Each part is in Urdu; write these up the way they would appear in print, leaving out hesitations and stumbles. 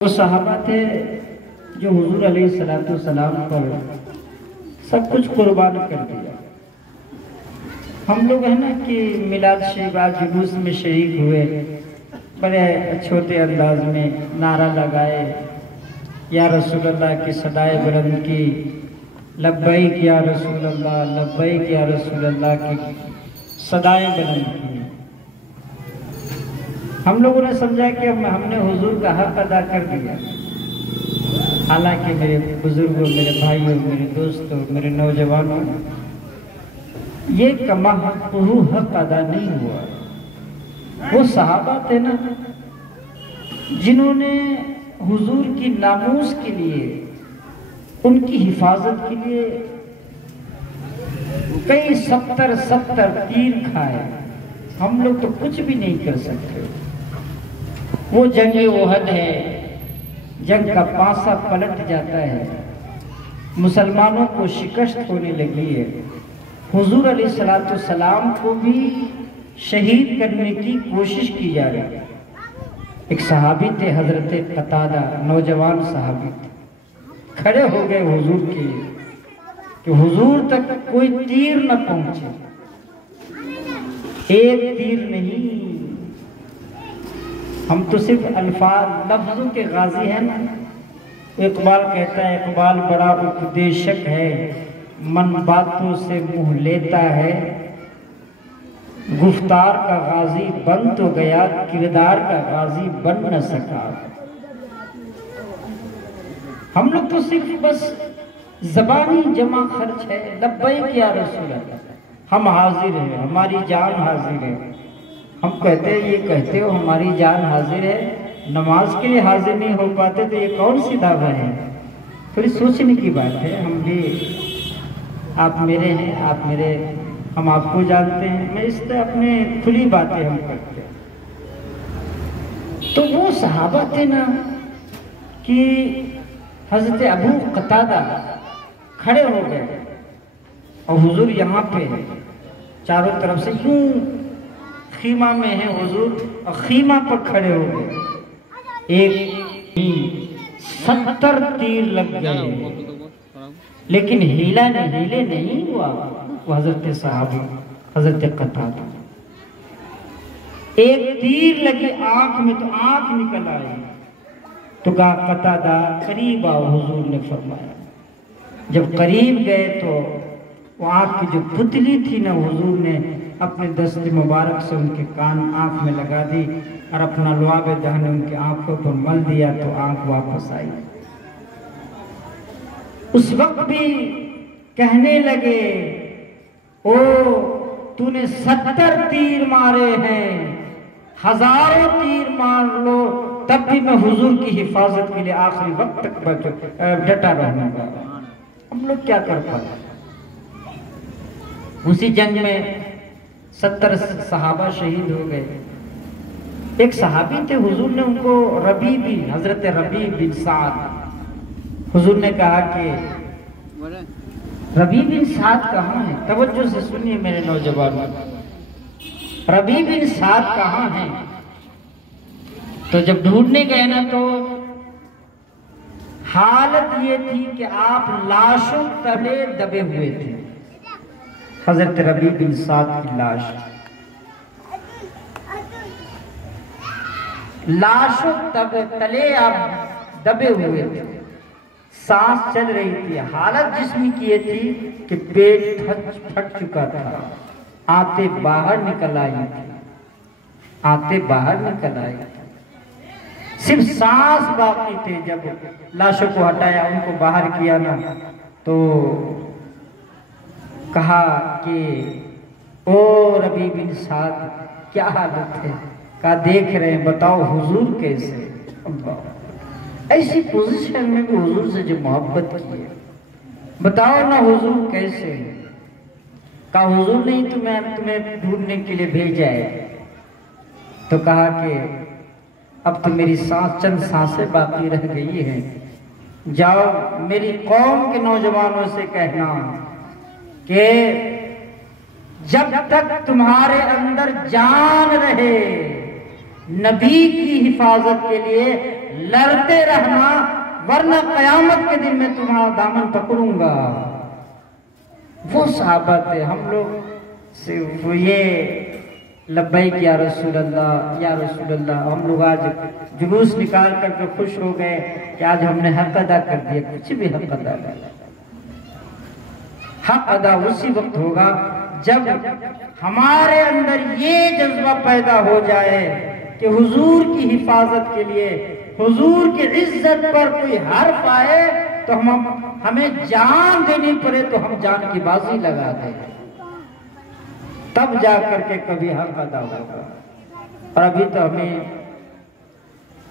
وہ صحابہ تھے جو حضور علیہ السلام پر سب کچھ قربان کر دیا۔ ہم لوگ ہیں نا کہ میلاد شریف جلوس میں شریک ہوئے، بڑے چھوٹے انداز میں نعرہ لگائے، یا رسول اللہ کی صدائے بلند کی، لبیک یا رسول اللہ، لبیک یا رسول اللہ کی صدائے بلند کی۔ ہم لوگوں نے سمجھا کہ ہم نے حضور کا حق ادا کر دیا، حالانکہ میرے بزرگوں، میرے بھائیوں، میرے دوستوں، میرے نوجوانوں، یہ کما حق حق ادا نہیں ہوا۔ وہ صحابہ تھے نا جنہوں نے حضور کی ناموس کے لیے، ان کی حفاظت کے لیے کئی 70 تیر کھائے۔ ہم لوگ تو کچھ بھی نہیں کر سکتے۔ وہ جنگ احد ہے، جنگ کا پانسا پلٹ جاتا ہے، مسلمانوں کو شکست ہونے لگی ہے، حضور علیہ السلام کو بھی شہید کرنے کی کوشش کی جا رہی ہے۔ ایک صحابی تھے حضرت قتادہ، نوجوان صحابی تھے، کھڑے ہو گئے حضور کے لیے کہ حضور تک کوئی تیر نہ پہنچے، ایک تیر نہیں۔ ہم تو صرف الفاظ لفظوں کے غازی ہیں نا۔ اقبال کہتا ہے، اقبال بڑا اپدیشک ہے، من باتوں سے منہ لیتا ہے، گفتار کا غازی بن تو گیا، کردار کا غازی بن نہ سکا۔ ہم لوگ تو صرف بس زبانی جمع خرچ ہے، لبیک یا رسول اللہ، ہم حاضر ہیں، ہماری جان حاضر ہے۔ ہم کہتے ہیں، یہ کہتے ہو ہماری جان حاضر ہے، نماز کے لیے حاضر نہیں ہو پاتے تو یہ کون سی دعویٰ ہے؟ تھوڑی سوچنے کی بات ہے۔ ہم بھی، آپ میرے ہیں، آپ میرے، ہم آپ کو جانتے ہیں، میں اس طرح اپنے کھلی باتیں ہم کرتے ہیں۔ تو وہ صحابہ تھے نا کہ حضرت ابو قتادہ کھڑے ہو گئے اور حضور یہاں پہ چاروں طرف سے یوں خیمہ میں ہے حضور، اور خیمہ پر کھڑے ہو گئے، ایک 70 تیر لگ گئے، لیکن ہیلے نہیں ہوا وہ حضرت صحابی حضرت قتادہ۔ ایک تیر لگی آنکھ میں تو آنکھ نکل آئی، تو کہا قتادہ قریب آؤ، حضور نے فرمایا۔ جب قریب گئے تو وہ آنکھ کی جو پتلی تھی نا، حضور نے اپنے دست مبارک سے ان کے کان آنکھ میں لگا دی اور اپنا لعاب دہن ان کی آنکھوں پر مل دیا تو آنکھ واپس آئی۔ اس وقت بھی کہنے لگے، او تو نے 70 تیر مارے ہیں، ہزاروں تیر مار لو، تب بھی میں حضور کی حفاظت کے لیے آخری وقت تک ڈٹا رہوں گا۔ ہم لوگ کیا کر پاتے؟ اسی جنگ میں 70 صحابہ شہید ہو گئے۔ ایک صحابی تھے، حضور نے ان کو حضرت ربیع بن سعد، حضور نے کہا کہ ربیع بن سعد کہاں ہے؟ توجہ سے سنیے میرے نوجوانوں، ربیع بن سعد کہاں ہیں؟ تو جب ڈھونڈنے گئے نا تو حالت یہ تھی کہ آپ لاشوں تلے دبے ہوئے تھے۔ حضرت ربیع بن سعد کی لاشوں تلے آپ دبے ہوئے تھے، سانس چل رہی تھی، حالت جسم کی یہ تھی کہ پیٹ پھٹ چکا تھا، آتے باہر نکل آئی تھی، صرف سانس باقی تھے۔ جب لاشوں کو ہٹایا، ان کو باہر کیا نا، تو کہا کہ او ربیع بن سعد کیا حالت ہے؟ کہا دیکھ رہے ہیں، بتاؤ حضور کیسے؟ ایسی پوزیشن میں بھی حضور سے جو محبت کی ہے، بتاؤ نا حضور کیسے؟ کہا حضور نہیں تو میں تمہیں ڈھونڈنے کے لیے بھیجا ہے۔ تو کہا کہ اب تو میری چند سانسیں باقی رہ گئی ہیں، جاؤ میری قوم کے نوجوانوں سے کہنا کہ جب تک تمہارے اندر جان رہے، نبی کی حفاظت کے لیے لڑتے رہنا، ورنہ قیامت کے دن میں تمہارا دامن پکڑوں گا۔ وہ صحابہ تھے۔ ہم لوگ صرف یہ لبیک یا رسول اللہ یا رسول اللہ، ہم لوگ آج جلوس نکال کر کے خوش ہو گئے کہ آج ہم نے حق ادا کر دیا۔ کچھ بھی حق ادا نہیں۔ حق ادا اسی وقت ہوگا جب ہمارے اندر یہ جذبہ پیدا ہو جائے کہ حضور کی حفاظت کے لیے، حضور کی عزت پر کوئی حرف آئے تو ہمیں جان دینی پڑے تو ہم جان کی بازی لگا دیں، تب جا کر کے کبھی حق ادا ہوگا۔ اور ابھی تو ہمیں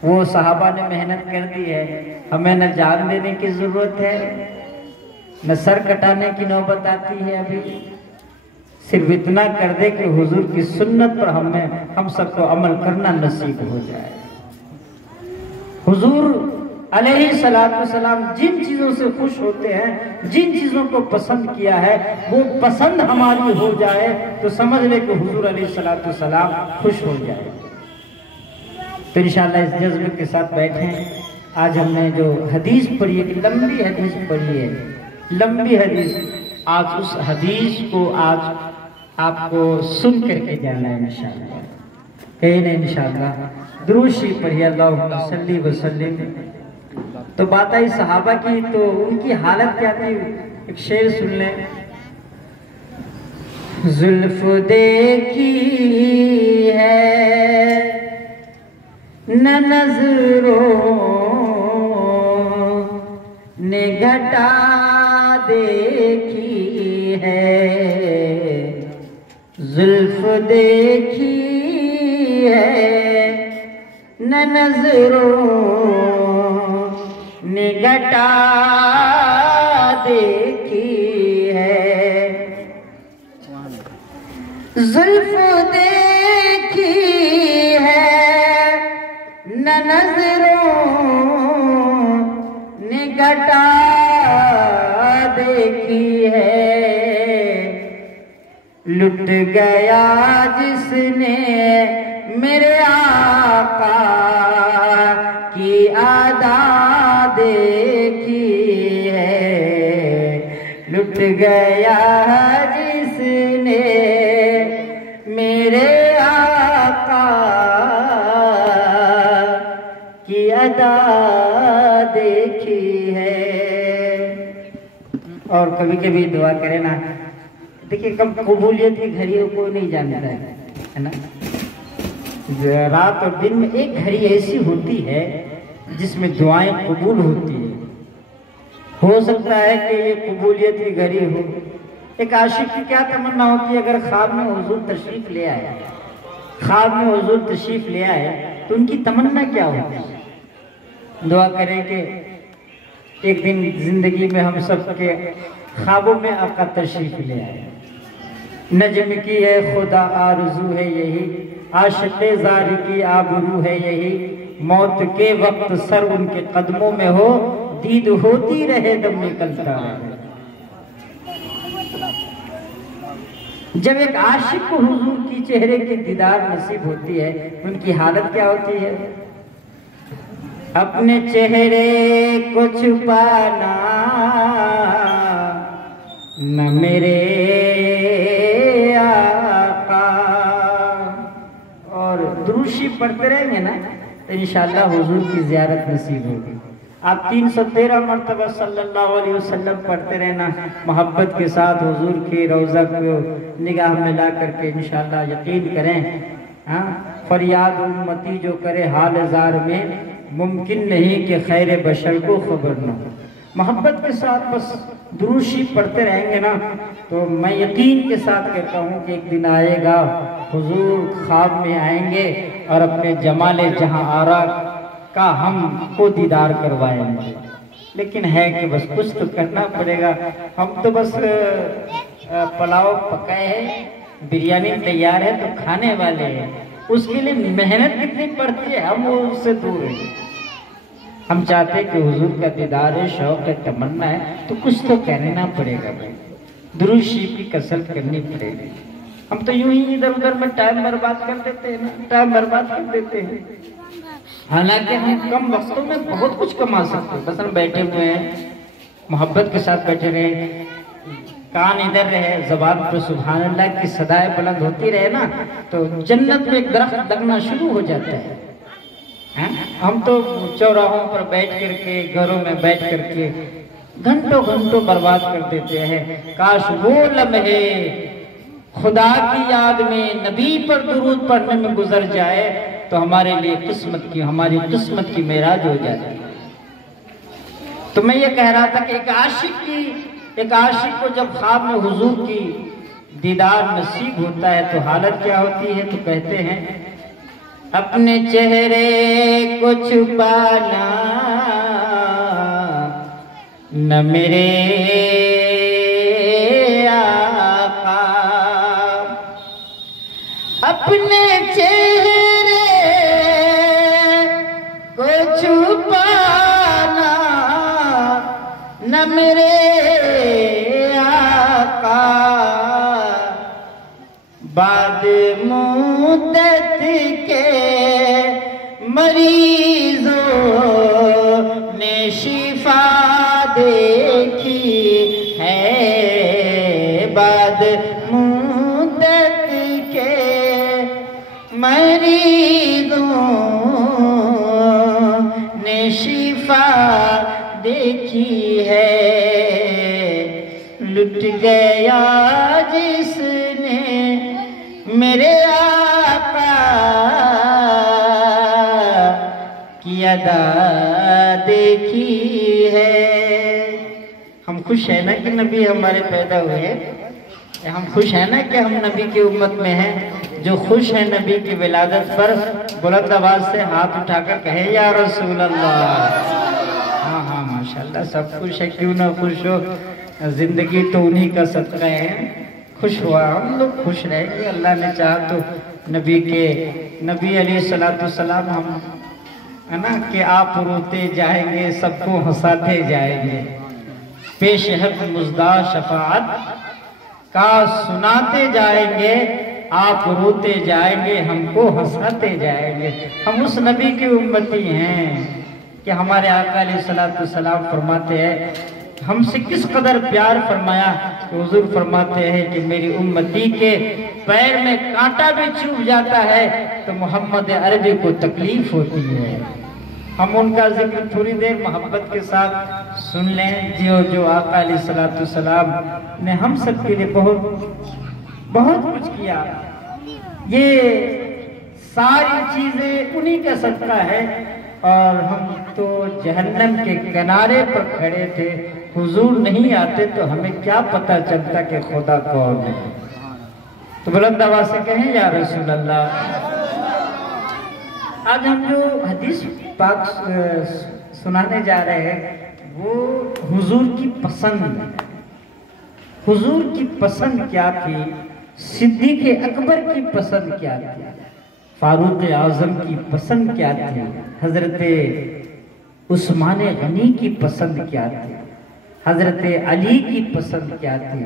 وہ صحابہ نے محنت کر دی ہے، ہمیں نہ جان دینے کی ضرورت ہے نہ سر کٹانے کی نوبت آتی ہے۔ ابھی صرف اتنا کر دے کہ حضور کی سنت پر ہم سب کو عمل کرنا نصیب ہو جائے۔ حضور علیہ السلام جن چیزوں سے خوش ہوتے ہیں، جن چیزوں کو پسند کیا ہے، وہ پسند ہماری ہو جائے تو سمجھ لے کہ حضور علیہ السلام خوش ہو جائے۔ تو انشاءاللہ اس جذبے کے ساتھ بیٹھیں۔ آج ہم نے جو حدیث پڑھی ہے، لمبی حدیث پڑھی ہے، لمبی حدیث، آج اس حدیث کو آج آپ کو سن کر کے جانا ہے انشاءاللہ۔ کہیں نہیں انشاءاللہ درود شریف پڑھیے، اللہم صلی وسلم۔ تو بات آئی صحابہ کی، تو ان کی حالت کیا تھی؟ ایک شعر سن لیں۔ زلف دیکھی ہے نہ نظروں نے گھٹا دیکھی ہے، زلف دیکھی ہے نہ نظروں نے گھٹا دیکھی ہے، زلف دیکھی ہے نہ نظروں نے گھٹا دیکھی ہے، لٹ گیا جس نے میرے آقا کی ادا دیکھی ہے، لٹ گیا جس نے میرے آقا کی ادا دیکھی ہے۔ اور کبھی کبھی دعا کرے نا، دیکھیں کم قبولیت کی گھڑیوں کو نہیں جانتا ہے نا، رات اور دن میں ایک گھڑی ایسی ہوتی ہے جس میں دعائیں قبول ہوتی ہیں۔ ہو سکتا ہے کہ یہ قبولیت کی گھڑی ہو۔ ایک عاشق کی کیا تمنا ہوتی ہے؟ اگر خواب میں حضور تشریف لے آئے، خواب میں حضور تشریف لے آئے تو ان کی تمنا کیا ہوتی ہے؟ دعا کریں کہ ایک دن زندگی میں ہم سب کے خوابوں میں آقا تشریف لے آئے۔ نجم کی ہے خدا آرزو ہے یہی، عاشق زاری کی آبرو ہے یہی، موت کے وقت سر ان کے قدموں میں ہو، دید ہوتی رہے دم نکلتا رہے۔ جب ایک عاشق کو حضور کی چہرے کی دیدار نصیب ہوتی ہے، ان کی حالت کیا ہوتی ہے؟ اپنے چہرے کو چھپانا نہ میرے آقا، اور دروشی پڑھتے رہیں گے نا تو انشاءاللہ حضور کی زیارت نصیب ہوگی۔ آپ 313 مرتبہ صلی اللہ علیہ وسلم پڑھتے رہنا، محبت کے ساتھ حضور کی روضہ کو نگاہ میں لا کر کے انشاءاللہ یقین کریں۔ فریاد امتی جو کرے حال زار میں، ممکن نہیں کہ خیر بشر کو خبر نہ ہو۔ محبت کے ساتھ بس درود شریف پڑھتے رہیں گے نا تو میں یقین کے ساتھ کہتا ہوں کہ ایک دن آئے گا حضور خواب میں آئیں گے اور اپنے جمال جہاں آرا کا ہم کو دیدار کروائیں گے۔ لیکن ہے کہ بس کچھ تو کرنا پڑے گا۔ ہم تو بس پلاؤ پکائے ہیں، بریانی تیار ہے تو کھانے والے ہیں، اس کے لیے محنت کتنی پڑتی ہے ہم وہ اس سے دور ہیں۔ ہم چاہتے ہیں کہ حضور کا دیدار ہے، شوق ہے، تمنا ہے، تو کچھ تو کرنا پڑے گا بھائی، درود شریف کی کثرت کرنی پڑے گی۔ ہم تو یوں ہی ادھر ادھر میں ٹائم برباد کر دیتے ہیں نا، ٹائم برباد کر دیتے ہیں، حالانکہ ہم کم وقتوں میں بہت کچھ کما سکتے ہیں۔ مثلا بیٹھے ہوئے ہیں، محبت کے ساتھ بیٹھے رہے، کان ادھر رہے، زبان پر سبحان اللہ کی صدائے بلند ہوتی رہے نا، تو جنت میں ایک درخت لگنا شروع ہو جاتا ہے۔ ہم تو چوراہوں پر بیٹھ کر کے، گھروں میں بیٹھ کر کے گھنٹوں گھنٹوں برباد کر دیتے ہیں۔ کاش وہ لمحے خدا کی یاد میں، نبی پر درود پڑھنے میں گزر جائے تو ہمارے لیے ہماری قسمت کی معراج ہو جاتی۔ تو میں یہ کہہ رہا تھا کہ ایک عاشق کو جب خواب میں حضور کی دیدار نصیب ہوتا ہے تو حالت کیا ہوتی ہے؟ تو کہتے ہیں اپنے چہرے کو چھپانا نہ میرے آقا، اپنے چہرے کو چھپانا نہ میرے آقا، بعد مدت کے مریضوں نے شفا دیکھی ہے، بعد مدت کے مریضوں نے شفا دیکھی ہے، لٹ گیا جس نے میرے آقا کی ادا دیکھی ہے۔ ہم خوش ہیں نا کہ نبی ہمارے پیدا ہوئے ہیں، ہم خوش ہیں نا کہ ہم نبی کی امت میں ہیں۔ جو خوش ہیں نبی کی ولادت پر بلند آواز سے ہاتھ اٹھا کر کہے یا رسول اللہ۔ ہاں ہاں ماشاءاللہ سب خوش ہے، کیوں نہ خوش ہو، زندگی تو انہی کا صدقہ ہے۔ خوش ہوا، ہم لوگ خوش رہے گے، اللہ نے چاہا تو نبی علیہ السلام ہم ہے نا کہ آپ روتے جائیں گے، سب کو ہنساتے جائیں گے، پیش حق مزدہ شفاعت کا سناتے جائیں گے، آپ روتے جائیں گے، ہم کو ہنساتے جائیں گے۔ ہم اس نبی کی امتی ہیں کہ ہمارے آقا علیہ السلام فرماتے ہیں، ہم سے کس قدر پیار فرمایا کہ حضور فرماتے ہیں کہ میری امتی کے پیر میں کانٹا بھی چوب جاتا ہے تو محمد عربی کو تکلیف ہوتی ہے۔ ہم ان کا ذکر تھوڑی دیر محبت کے ساتھ سن لیں، جو آقا علیہ السلام نے ہم سب کے لیے بہت کچھ کیا۔ یہ ساری چیزیں انہی کا صدقہ ہے، اور ہم تو جہنم کے کنارے پر کھڑے تھے، حضور نہیں آتے تو ہمیں کیا پتہ چلتا کہ خدا کون ہے۔ تو بلند آواز سے کہیں یا رسول اللہ۔ آج ہم جو حدیث پاک سنانے جا رہے ہیں وہ حضور کی پسند ہے۔ حضور کی پسند کیا تھی؟ صدیق اکبر کی پسند کیا تھی؟ فاروق اعظم کی پسند کیا تھی؟ حضرت عثمان غنی کی پسند کیا تھی؟ حضرت علی کی پسند کیا تھی؟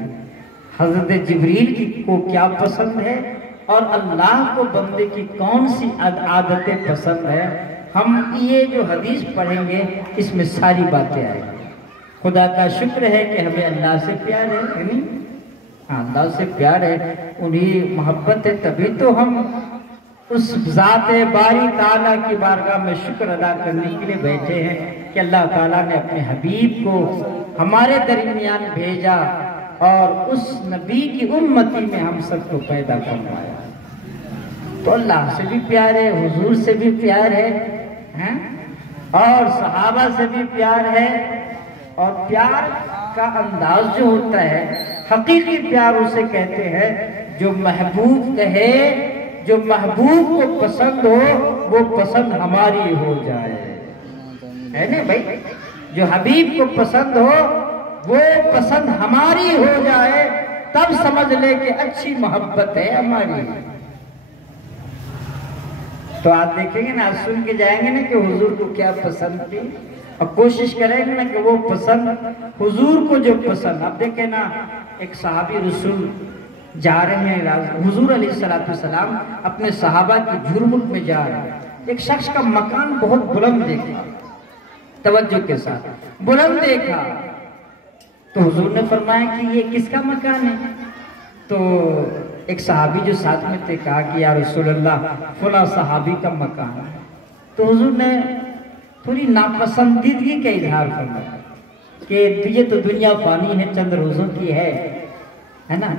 حضرت جبریل کو کیا پسند ہے؟ اور اللہ کو بندے کی کون سی عادتیں پسند ہے؟ ہم یہ جو حدیث پڑھیں گے اس میں ساری باتیں آئیں گی۔ خدا کا شکر ہے کہ ہمیں اللہ سے پیار ہے، یعنی اللہ سے پیار ہے، انہی محبت ہے، تبھی تو ہم اس ذات باری تعالیٰ کی بارگاہ میں شکر ادا کرنے کے لیے بیٹھے ہیں کہ اللہ تعالیٰ نے اپنے حبیب کو ہمارے درمیان بھیجا اور اس نبی کی امتی میں ہم سب کو پیدا فرمایا۔ تو اللہ سے بھی پیار ہے، حضور سے بھی پیار ہے، اور صحابہ سے بھی پیار ہے، اور پیار کا انداز جو ہوتا ہے، حقیقی پیار اسے کہتے ہیں جو محبوب کہے، جو محبوب کو پسند ہو وہ پسند ہماری ہو جائے، ہے نا بھائی؟ جو حبیب کو پسند ہو وہ پسند ہماری ہو جائے، تب سمجھ لے کہ اچھی محبت ہے ہماری۔ تو آپ دیکھیں گے نا، سن کے جائیں گے نا کہ حضور کو کیا پسند تھی، اور کوشش کریں گے نا کہ وہ پسند حضور کو جو پسند۔ آپ دیکھیں نا، ایک صحابی رسول جا رہے ہیں حضور علیہ السلام اپنے صحابہ کی جھرمٹ میں جا رہے ہیں، ایک شخص کا مکان بہت بلند دیکھا، توجہ کے ساتھ بلند دیکھا، تو حضور نے فرمایا کہ یہ کس کا مکان ہے؟ تو ایک صحابی جو ساتھ میں تھے کہا کہ یا رسول اللہ فلاں صحابی کا مکان ہے۔ تو حضور نے تھوڑی ناپسندیدگی کا اظہار فرمایا کہ یہ تو دنیا فانی ہے، چند روزوں کی ہے نا،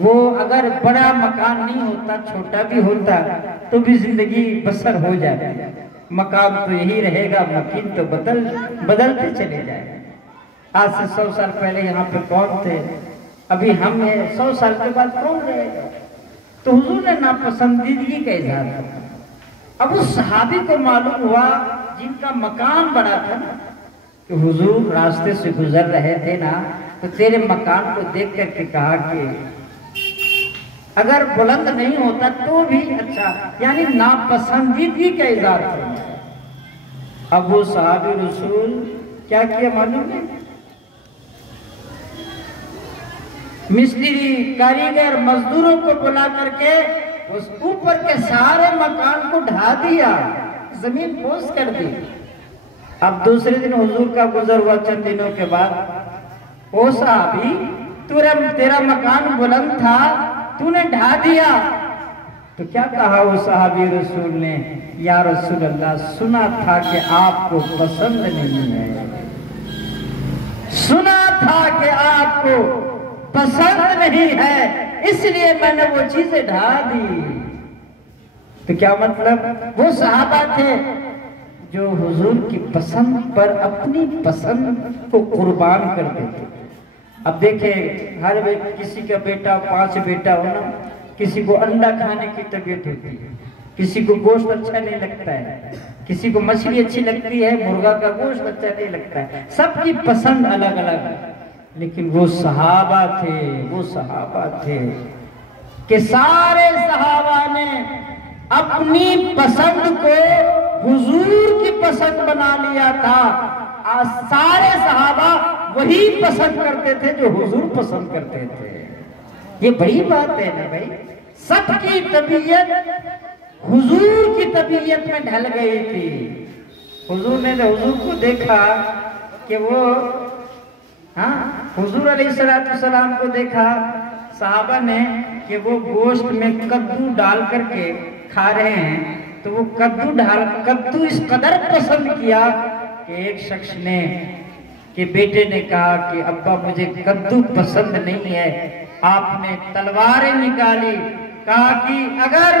وہ اگر بڑا مکان نہیں ہوتا، چھوٹا بھی ہوتا تو بھی زندگی بسر ہو جاتی، مکان تو یہی رہے گا، مکین تو بدلتے چلے جائے۔ آج سے 100 سال پہلے یہاں پہ کون تھے، ابھی ہم ہیں، 100 سال کے بعد کون رہے گا؟ تو حضور نے ناپسندیدگی کا اظہار کیا۔ اب اس صحابی کو معلوم ہوا جن کا مکان بڑا تھا نا، کہ حضور راستے سے گزر رہے تھے نا، تو تیرے مکان کو دیکھ کر کے کہا کہ اگر بلند نہیں ہوتا تو بھی اچھا، یعنی ناپسندیدگی کا اظہار کرنا۔ اب وہ صحابی رسول کیا کیا معلوم ہے؟ مستری، کاریگر، مزدوروں کو بلا کر کے اس اوپر کے سارے مکان کو ڈھا دیا، زمین پوس کر دی۔ اب دوسرے دن حضور کا گزر ہوا چند دنوں کے بعد، او صحابی تیرا مکان بلند تھا، تو نے ڈھا دیا۔ تو کیا کہا وہ صحابی رسول نے؟ یا رسول اللہ سنا تھا کہ آپ کو پسند نہیں ہے، سنا تھا کہ آپ کو پسند نہیں ہے، اس لیے میں نے وہ چیزیں ڈھا دی۔ تو کیا مطلب؟ وہ صحابہ تھے جو حضور کی پسند پر اپنی پسند کو قربان کر دیتے۔ اب دیکھیں ہر کسی کا بیٹا 5 بیٹا ہونا، کسی کو انڈا کھانے کی طبیعت ہوتی ہے، کسی کو گوشت اچھا نہیں لگتا ہے، کسی کو مچھلی اچھی لگتی ہے، مرغا کا گوشت اچھا نہیں لگتا ہے، سب کی پسند الگ الگ ہے۔ لیکن وہ صحابہ تھے کہ سارے صحابہ نے اپنی پسند کو حضور کی پسند بنا لیا تھا۔ سارے صحابہ وہی پسند کرتے تھے جو حضور پسند کرتے تھے۔ یہ بڑی بات ہے نا بھائی، سب کی طبیعت حضور کی طبیعت میں ڈھل گئی تھی۔ حضور نے حضور کو دیکھا کہ وہ حضور علیہ السلام کو دیکھا صحابہ نے کہ وہ گوشت میں کدو ڈال کر کے کھا رہے ہیں، تو وہ کدو اس قدر پسند کیا کہ ایک شخص نے کہ بیٹے نے کہا کہ ابا مجھے کدو پسند نہیں ہے۔ آپ نے تلواریں نکالی، کہا کہ اگر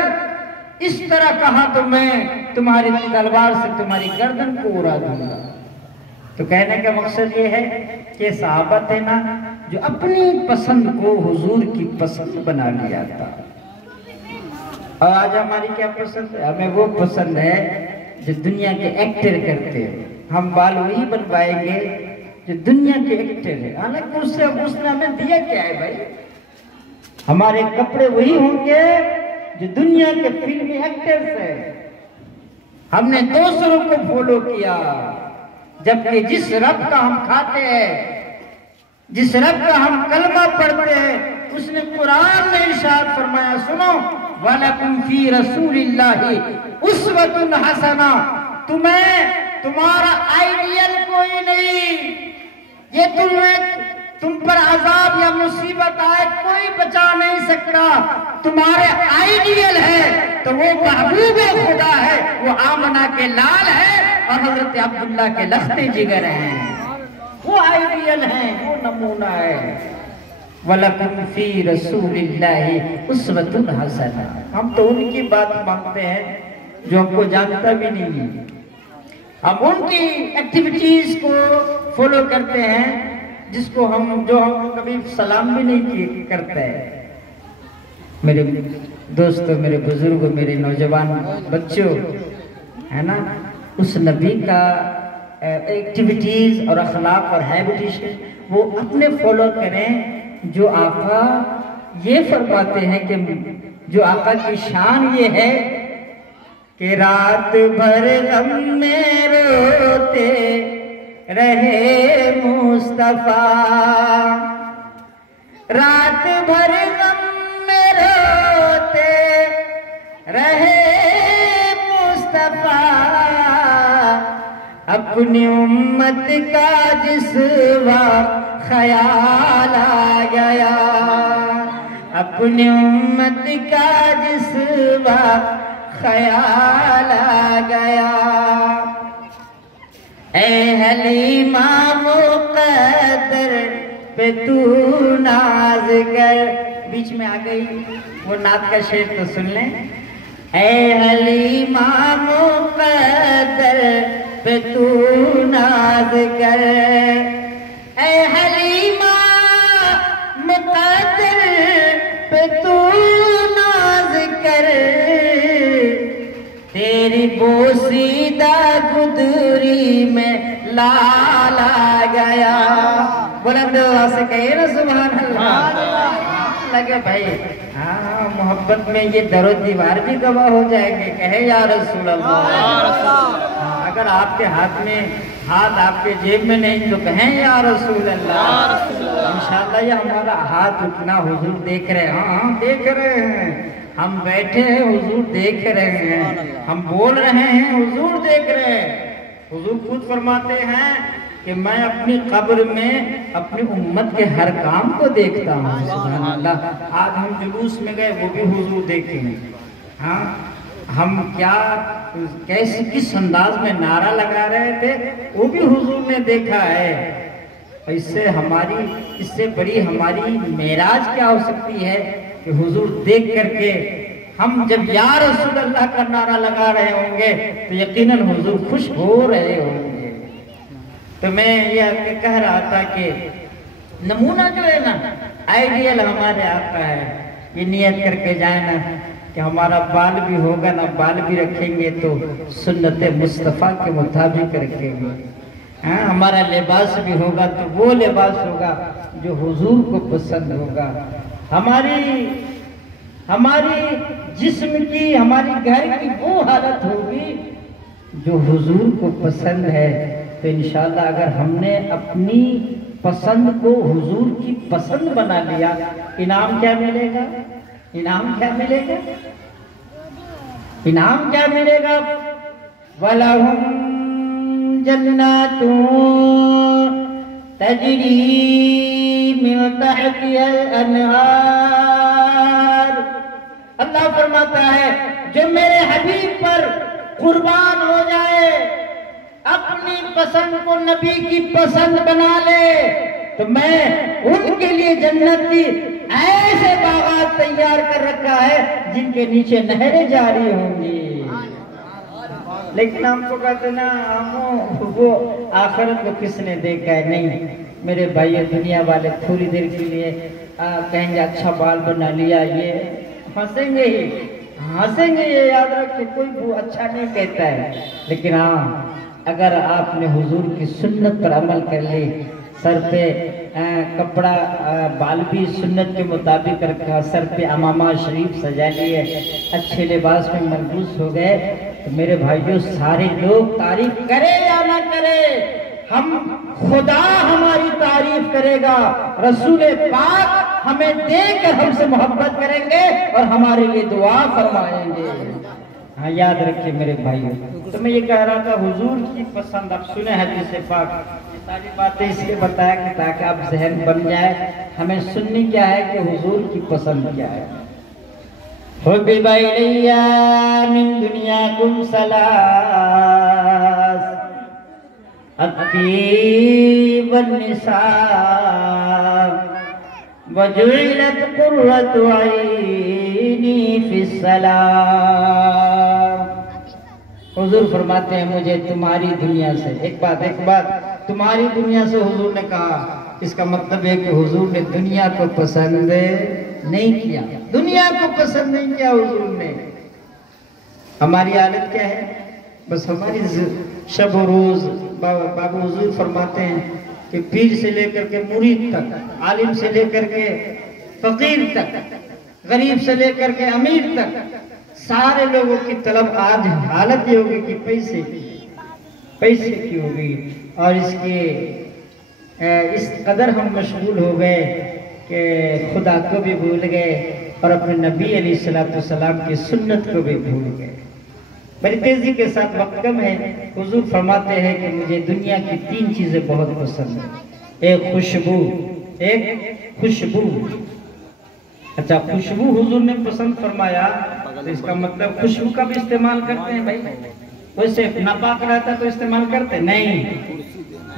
اس طرح کہا تو میں تمہاری تلوار سے تمہاری گردن کو اڑا دوں گا۔ تو کہنے کا مقصد یہ ہے کہ صحابہ تھے نا جو اپنی پسند کو حضور کی پسند بنا لیا تھا۔ اور آج ہماری کیا پسند ہے؟ ہمیں وہ پسند ہے جو دنیا کے ایکٹر کرتے ہیں۔ ہم بال وہی بنوائیں گے جو دنیا کے ایکٹر ہیں، حالانکہ اس نے ہمیں دیا کیا ہے بھائی؟ ہمارے کپڑے وہی ہوں گے جو دنیا کے فلمی ایکٹرز ہیں۔ ہم نے دوسروں کو فالو کیا، جبکہ جس رب کا ہم کھاتے ہیں، جس رب کا ہم کلمہ پڑھتے ہیں، اس نے قرآن میں ارشاد فرمایا، سنو وَلَكُمْ فِي رَسُولِ اللَّهِ أُسْوَةٌ حَسَنَةٌ، تمہارا آئیڈیل کوئی نہیں، یہ تم پر عذاب یا مصیبت آئے کوئی بچا نہیں سکتا، تمہارے آئیڈیل ہے تو وہ محبوب خدا ہے، وہ آمنہ کے لال ہے اور حضرت عبداللہ کے لخت جگر ہیں، وہ آئیڈیل ہیں، وہ نمونہ ہے۔ وَلَكُمْ فِي رَسُولِ اللَّهِ أُسْوَةٌ حَسَنَةٌ۔ ہم تو ان کی بات مانتے ہیں جو ہم کو جانتا بھی نہیں ہے، ہم ان کی ایکٹیویٹیز کو فالو کرتے ہیں جو ہم کبھی سلام بھی نہیں کرتے ہیں۔ میرے دوستو، میرے بزرگوں، میرے نوجوان بچوں، ہے نا، اس نبی کا ایکٹیویٹیز اور اخلاق اور ہیبیٹیشن وہ اپنے فالو کریں جو آقا یہ فرماتے ہیں کہ جو آقا کی شان یہ ہے کہ رات بھر غم میں روتے رہے مصطفیٰ، رات بھر غم رہے مصطفیٰ اپنی امت کا جس وقت خیال آ گیا، اپنی امت کا جس وقت خیال آ گیا، اے حلیمہ مقدر پہ تو ناز کر۔ بیچ میں آ گئی وہ نعت کا شعر تو سن لیں۔ اے حلیمہ مقدر پہ تو ناز کر، اے حلیمہ مقدر پہ تو ناز کر، تیری بوسیدہ گدری میں لال آ گیا۔ بلند آواز سے کہیے نا سبحان اللہ۔ لگے بھائی ہاں محبت میں یہ در و دیوار بھی گواہ ہو جائے گے، کہے یا رسول اللہ۔ اگر آپ کے ہاتھ میں ہاتھ آپ کے جیب میں نہیں تو کہیں یا رسول اللہ۔ انشاءاللہ یہ ہمارا ہاتھ اٹھنا حضور دیکھ رہے ہیں، ہاں دیکھ رہے ہیں، ہم بیٹھے ہیں حضور دیکھ رہے ہیں، ہم بول رہے ہیں حضور دیکھ رہے ہیں۔ حضور خود فرماتے ہیں کہ میں اپنی قبر میں اپنی امت کے ہر کام کو دیکھتا ہوں۔ سبحان اللہ۔ آج ہم جلوس میں گئے وہ بھی حضور دیکھیں گے، ہاں ہم کیا کیسے کس انداز میں نعرہ لگا رہے تھے وہ بھی حضور نے دیکھا ہے۔ اس سے بڑی ہماری معراج کیا ہو سکتی ہے کہ حضور دیکھ کر کے ہم جب یا رسول اللہ کا نعرہ لگا رہے ہوں گے تو یقیناً حضور خوش ہو رہے ہوں گے۔ تو میں یہ کہہ رہا تھا کہ نمونہ جو ہے نا آئیڈیل ہمارے آقا ہے، یہ نیت کر کے جائیں نا کہ ہمارا بال بھی ہوگا نا بال بھی رکھیں گے تو سنت مصطفیٰ کے مطابق رکھیں گے، ہاں ہمارا لباس بھی ہوگا تو وہ لباس ہوگا جو حضور کو پسند ہوگا، ہماری جسم کی ہماری گھر کی وہ حالت ہوگی جو حضور کو پسند ہے۔ تو انشاءاللہ اگر ہم نے اپنی پسند کو حضور کی پسند بنا لیا، انعام کیا ملے گا؟ انعام کیا ملے گا؟ انعام کیا ملے گا؟ وَلَهُمْ جَنَّاتٌ تَجْرِي مِن تَحْتِهَا الْأَنْهَارُ۔ اللہ فرماتا ہے جو میرے حبیب پر قربان ہو جائے، اپنی پسند کو نبی کی پسند بنا لے، تو میں ان کے لیے جنت کی ایسے باغات تیار کر رکھا ہے جن کے نیچے نہریں جاری ہوں گی۔ لیکن ہم کو کہتے نا وہ آخرت کو کس نے دیکھا ہے؟ نہیں میرے بھائی، دنیا والے تھوڑی دیر کے لیے کہیں گے اچھا بال بنا لیا، یہ ہنسیں گے ہی ہنسیں گے، یہ یاد رکھ کہ کوئی اچھا نہیں کہتا ہے، لیکن ہاں اگر آپ نے حضور کی سنت پر عمل کر لی، سر پہ کپڑا بال بھی سنت کے مطابق رکھا، سر پہ امامہ شریف سجا لیے، اچھے لباس میں ملبوس ہو گئے، تو میرے بھائیوں سارے لوگ تعریف کرے یا نہ کرے، خدا ہماری تعریف کرے گا، رسول پاک ہمیں دیکھ کر ہم سے محبت کریں گے اور ہمارے لیے دعا فرمائیں گے۔ ہاں یاد رکھیے میرے بھائیوں۔ تو میں یہ کہہ رہا تھا حضور کی پسند، اب سنیں حدیث پاک، یہ ساری باتیں اس لیے بتایا کہ تاکہ اب ذہن بن جائے ہمیں سننی کیا ہے کہ حضور کی پسند کیا ہے۔ حبب الی من دنیاکم ثلاث، الطیب والنساء وجعلت قرۃ عینی فی الصلاۃ۔ حضور فرماتے ہیں مجھے تمہاری دنیا سے، ایک بات تمہاری دنیا سے حضور نے کہا، اس کا مطلب ہے کہ حضور نے دنیا کو پسند نہیں کیا، دنیا کو پسند نہیں کیا حضور نے۔ ہماری حالت کیا ہے؟ بس ہماری شب و روز بابو حضور فرماتے ہیں کہ پیر سے لے کر کے مرید تک، عالم سے لے کر کے فقیر تک، غریب سے لے کر کے امیر تک، سارے لوگوں کی طلب آج حالت یہ ہوگی کہ پیسے کی ہوگی، اور اس قدر ہم مشغول ہو گئے کہ خدا کو بھی بھول گئے، اور اپنے نبی علیہ السلام کی سنت کو بھی بھول گئے۔ بڑی تیزی کے ساتھ وقت کم ہے، حضور فرماتے ہیں کہ مجھے دنیا کی 3 چیزیں بہت پسند ہیں۔ ایک خوشبو، اچھا خوشبو حضور نے پسند فرمایا تو اس کا مطلب خوشبو کا بھی استعمال کرتے ہیں بھائی؟ ویسے ناپاک رہتا تو استعمال کرتے نہیں،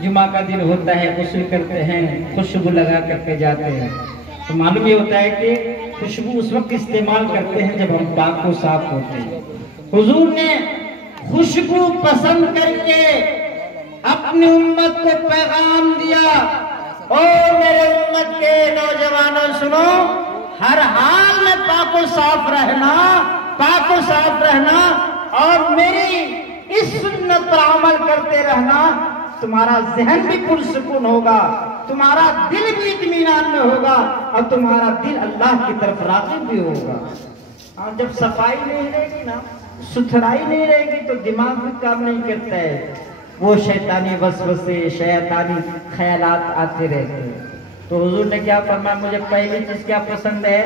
جمعہ کا دن ہوتا ہے غسل کرتے ہیں، خوشبو لگا کر کے جاتے ہیں، تو معلوم یہ ہوتا ہے کہ خوشبو اس وقت استعمال کرتے ہیں جب ہم پاک و صاف ہوتے ہیں۔ حضور نے خوشبو پسند کر کے اپنی امت کو پیغام دیا، اور میرے امت کے نوجوانوں سنو، ہر حال میں پاک و صاف رہنا اور میری اس سنت پر عمل کرتے رہنا، تمہارا ذہن بھی پرسکون ہوگا، تمہارا دل بھی اطمینان میں ہوگا، اور تمہارا دل اللہ کی طرف راغب بھی ہوگا۔ اور جب صفائی نہیں رہے گی نا، ستھرائی نہیں رہے گی تو دماغ بھی کام نہیں کرتا ہے، وہ شیطانی وسوسے، شیطانی خیالات آتے رہتے ہیں۔ تو حضور نے کیا فرمایا؟ مجھے پہلی چیز کیا پسند ہے؟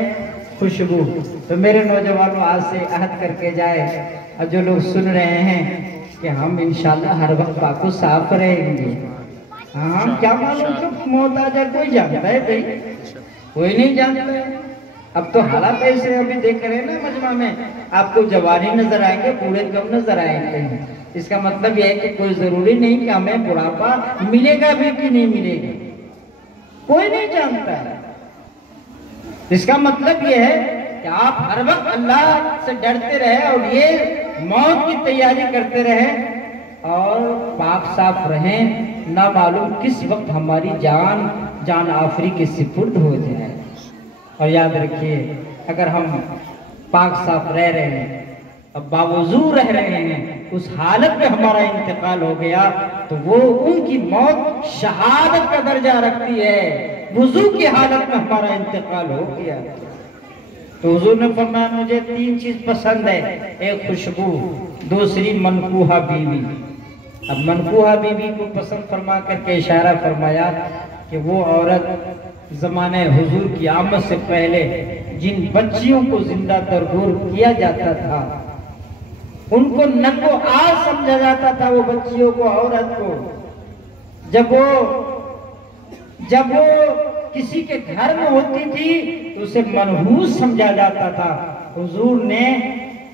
خوشبو۔ تو میرے نوجوانوں آج سے عہد کر کے جائے، اور جو لوگ سن رہے ہیں کہ ہم انشاءاللہ ہر وقت پاک و صاف رہیں گے۔ ہاں کیا معلوم کہ موت آ جائے، کوئی جانتا ہے بھائی؟ کوئی نہیں جانتا ہے۔ اب تو حالات ایسے ابھی دیکھ رہے ہیں نا مجمع میں، آپ کو جوانی نظر آئیں گے، بوڑھے کم نظر آئیں گے۔ اس کا مطلب یہ ہے کہ کوئی ضروری نہیں کہ ہمیں بڑھاپا ملے گا بھی کہ نہیں ملے گا، کوئی نہیں جانتا ہے۔ اس کا مطلب یہ ہے کہ آپ ہر وقت اللہ سے ڈرتے رہے اور یہ موت کی تیاری کرتے رہے اور پاک صاف رہیں، نہ معلوم کس وقت ہماری جان آفری کے سپرد ہو جائے۔ اور یاد رکھیے، اگر ہم پاک صاف رہ رہے ہیں، اب باوضو رہ رہے ہیں، اس حالت میں ہمارا انتقال ہو گیا تو وہ ان کی موت شہادت کا درجہ رکھتی ہے۔ وضو کی حالت میں ہمارا انتقال ہو گیا تو حضور نے فرمایا مجھے 3 چیز پسند ہے، ایک خوشبو، دوسری منکوحہ بیوی۔ اب منکوحہ بیوی کو پسند فرما کر کے اشارہ فرمایا کہ وہ عورت زمانہ حضور کی آمد سے پہلے جن بچیوں کو زندہ ترگور کیا جاتا تھا، ان کو ننگو آج سمجھا جاتا تھا، وہ بچیوں کو، عورت کو، جب وہ کسی کے گھر میں ہوتی تھی تو اسے منحوس سمجھا جاتا تھا۔ حضور نے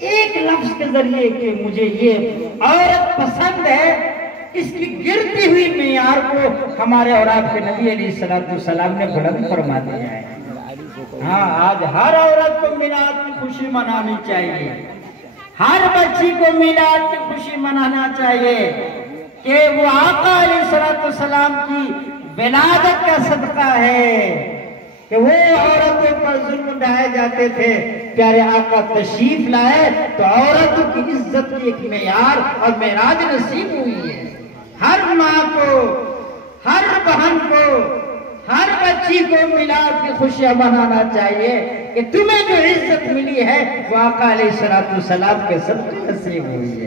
ایک لفظ کے ذریعے کہ مجھے یہ عورت پسند ہے، اس کی گرتی ہوئی معیار کو ہمارے اور آپ کے نبی علیہ السلام نے بلند فرما دیا ہے۔ ہاں آج ہر عورت کو میلاد کی خوشی منانی چاہیے، ہر بچی کو میلاد کی خوشی منانا چاہیے کہ وہ آقا علیہ السلام کی ولادت کا صدقہ ہے کہ وہ عورتوں پر ظلم ڈھائے جاتے تھے، پیارے آقا تشریف لائے تو عورتوں کی عزت کی ایک معیار اور معراج نصیب ہوئی ہے۔ ہر ماں کو، ہر بہن کو، ہر بچی کو میلاد کی خوشیاں منانا چاہیے کہ تمہیں جو عزت ملی ہے وہ آقا علیہ السلام کے صدقے نصیب ہوئی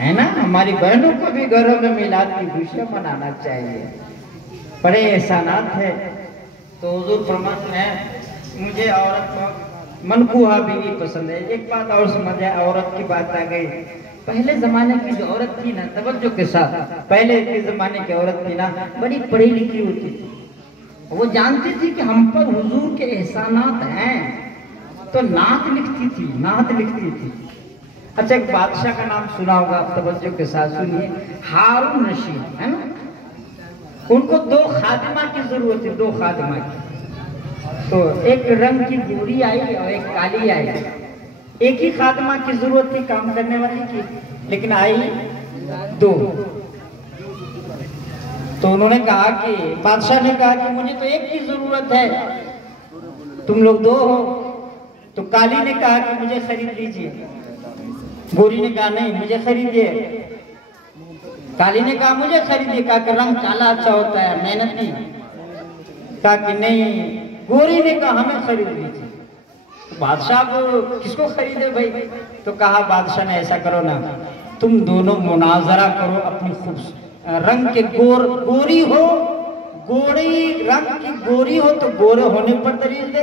ہے نا؟ ہماری بہنوں کو بھی گھروں میں میلاد کی خوشیاں منانا چاہیے، بڑے احسانات ہیں۔ تو حضور فرماتے ہیں مجھے عورت کو منکوحہ بیوی پسند ہے۔ ایک بات اور سمجھ ہے، عورت کی بات آ گئی، پہلے زمانے کی جو عورت تھی نا، توجہ کے ساتھ، پہلے کے زمانے کی عورت تھی نا، بڑی پڑھی لکھی ہوتی تھی، وہ جانتی تھی کہ ہم پر حضور کے احسانات ہیں، تو نعت لکھتی تھی۔ اچھا ایک بادشاہ کا نام سنا ہوگا، توجہ کے ساتھ سنیے، ہارون رشید، ہے نا؟ ان کو 2 خادمہ کی ضرورت ہے، 2 خادمہ کی۔ تو ایک رنگ کی گوری آئی اور ایک کالی آئی، ایک ہی خادمہ کی ضرورت تھی کام کرنے والی کی، لیکن آئی 2۔ تو انہوں نے کہا کہ بادشاہ نے کہا کہ مجھے تو ایک کی ضرورت ہے، تم لوگ 2 ہو۔ تو کالی نے کہا کہ مجھے خرید لیجئے، گوری نے کہا نہیں مجھے خریدیے، کالی نے کہا مجھے خریدیے، کہا کہ رنگ کالا اچھا ہوتا ہے، محنتی، کہا کہ نہیں، گوری نے کہا ہمیں خرید لیجئے۔ بادشاہ کو کس کو خریدے بھائی؟ تو کہا بادشاہ نے ایسا کرو نا، تم دونوں مناظرہ کرو اپنی رنگ کے گوری ہو، گوری رنگ کی گوری ہو تو گورے ہونے پر دلیل دے،